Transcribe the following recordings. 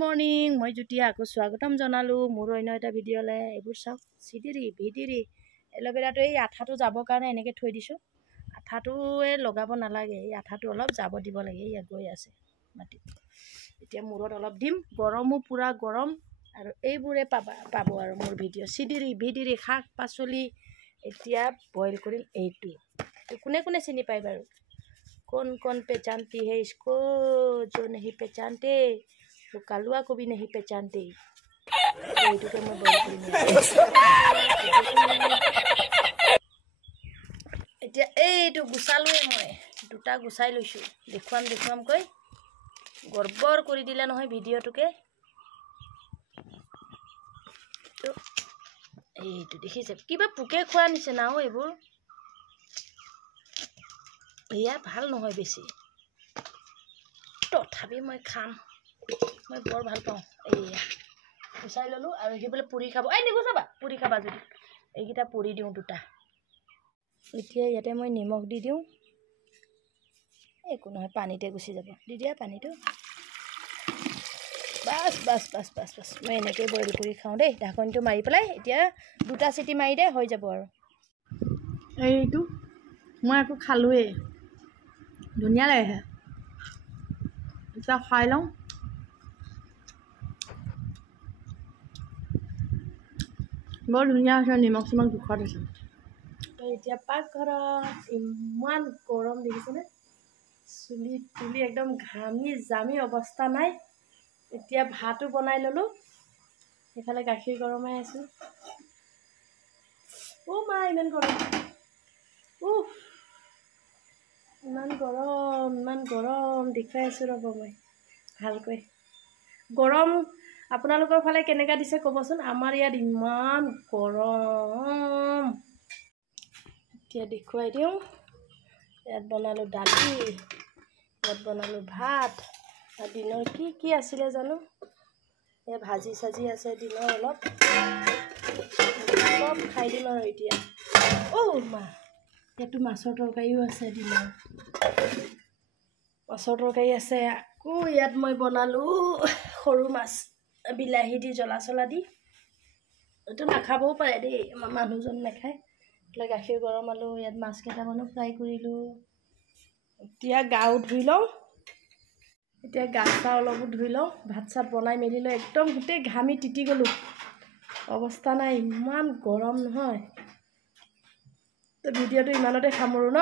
Morning মই জুতিয়া আকৌ স্বাগতম জনালোঁ মোৰ অন্য এটা ভিডিঅ'লৈ। এইবোৰ চাওক ভিডিৰি এল'ভেৰাটো এই আঠাটো যাবৰ কাৰণে এনেকৈ থৈ দিছোঁ। আঠাটোৱে লগাব নালাগে, এই আঠাটো অলপ যাব দিব লাগে। ইয়াত গৈ আছে মাটি। এতিয়া মূৰত অলপ দিম, গৰমো পূৰা গৰম আৰু এইবোৰে পাব আৰু মোৰ ভিডিঅ' ভিডিৰি শাক পাচলি এতিয়া বইল কৰিম। এইটো কোনে কোনে চিনি পায় বাৰু? कौन पहचानती है इसको? जो नहीं पहचानते वो कालुआ को भी नहीं पहचानते। এইটোকে মই বইল কৰিম। এতিয়া এইটো গুচালোৱে, মই দুটা গুচাই লৈছোঁ। দেখুৱামকৈ গড়বড় কৰি দিলে নহয় ভিডিঅ'টোকে। এইটো দেখিছে কিবা পোকে খোৱা নিচিনাও এইবোৰ। এয়া ভাল নহয় বেছি, তথাপি মই খাম, মই বৰ ভাল পাওঁ। এয়া গুচাই ল'লোঁ আৰু সেইফালে পুৰি খাব। এই নিগুচাবা, পুৰি খাবা যদি এইকেইটা পুৰি দিওঁ দুটা। এতিয়া ইয়াতে মই নিমখ দি দিওঁ, একো নহয় পানীতে গুচি যাব। দি দিয়া পানীটো। বাছ মই এনেকৈ বইল কৰি খাওঁ দেই। ঢাকনিটো মাৰি পেলাই এতিয়া দুটা চিটি মাৰি দে, হৈ যাব আৰু। এইটো মই আকৌ খালোঁৱেই, ধুনীয়া লাগে। এতিয়া খাই লওঁ। বৰ ধুনীয়া হৈছে, নিমখ চিমখ জোখত হৈছে। এতিয়া পাকঘৰত ইমান গৰম দেখিছেনে? চুলি তুলি একদম ঘামি জামি অৱস্থা নাই। এতিয়া ভাতো বনাই ল'লোঁ, এইফালে গাখীৰ গৰমাই আছোঁ। মা ইমান গৰম, ইমান গৰম দেখুৱাই আছোঁ ৰ'ব মই ভালকৈ। গৰম আপোনালোকৰ ফালে কেনেকুৱা দিছে ক'বচোন? আমাৰ ইয়াত ইমান গৰম। এতিয়া দেখুৱাই দিওঁ। ইয়াত বনালোঁ দালি, ইয়াত বনালোঁ ভাত। আৰু দিনৰ কি আছিলে জানো? এই ভাজি চাজি আছে দিনৰ অলপ, চব খাই দিম আৰু এতিয়া। মা ইয়াতো মাছৰ তৰকাৰীও আছে দিনৰ। মাছৰ তৰকাৰী আছে। আকৌ ইয়াত মই বনালোঁ সৰু মাছ, বিলাহী দি জ্বলা চলা দি। এইটো নাখাবও পাৰে দেই, আমাৰ মানুহজন নাখায়। গাখীৰ গৰমালোঁ, ইয়াত মাছ কেইটামানো ফ্ৰাই কৰিলোঁ। এতিয়া গাও ধুই লওঁ, এতিয়া গা চা অলপো ধুই লওঁ। ভাত চাত বনাই মেলি লৈ একদম গোটেই ঘামি তিতি গ'লোঁ, অৱস্থা নাই, ইমান গৰম নহয়। তো ভিডিঅ'টো ইমানতে সামৰোঁ ন।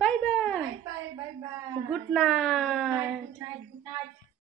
Bye bye, good night.